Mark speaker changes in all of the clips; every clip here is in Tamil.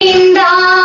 Speaker 1: வாழ்கவே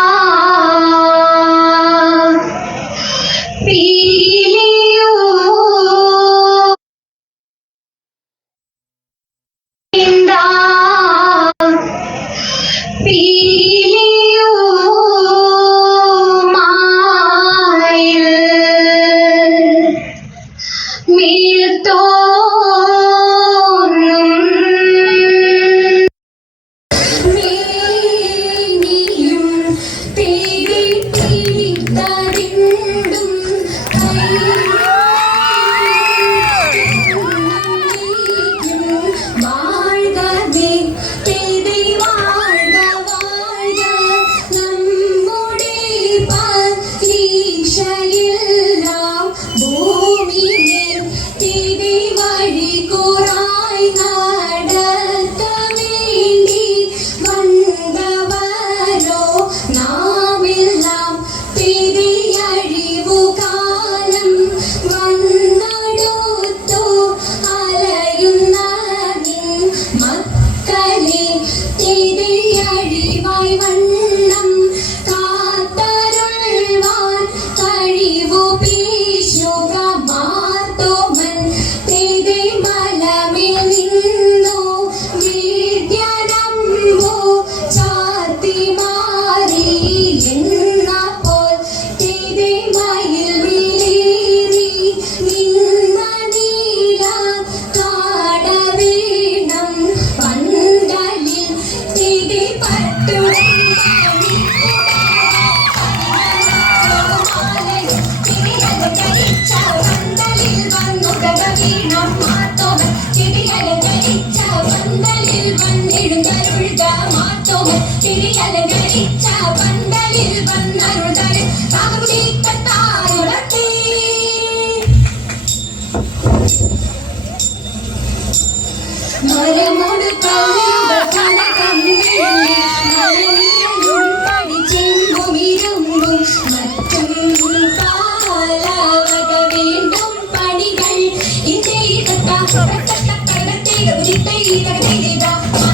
Speaker 1: തിരുമേൽ തിരി വഴി കോറായി നാൾ பந்தலில் வந்திடுங்கருள்க மாட்டோம் திரியல நெறிச்சா பந்தலில் வந்தருள்தரு பகுதி கத்தாருடத்தே மரமோடு கவிழ்ந்த கணக்கம் மரணியும்படி செங்கும் இரும்பும் மற்றும் பாலாவக வேண்டும் படிகள் இதை கட்டா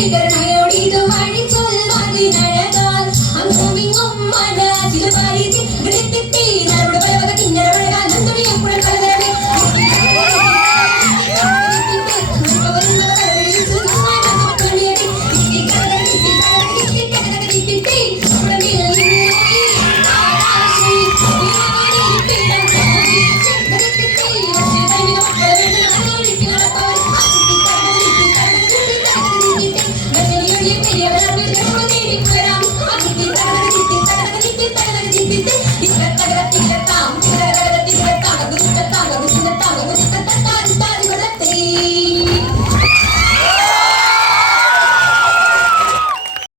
Speaker 1: എന്റെ കൈയോട് ഇത് വഴി ചൊല്ല. Thank you.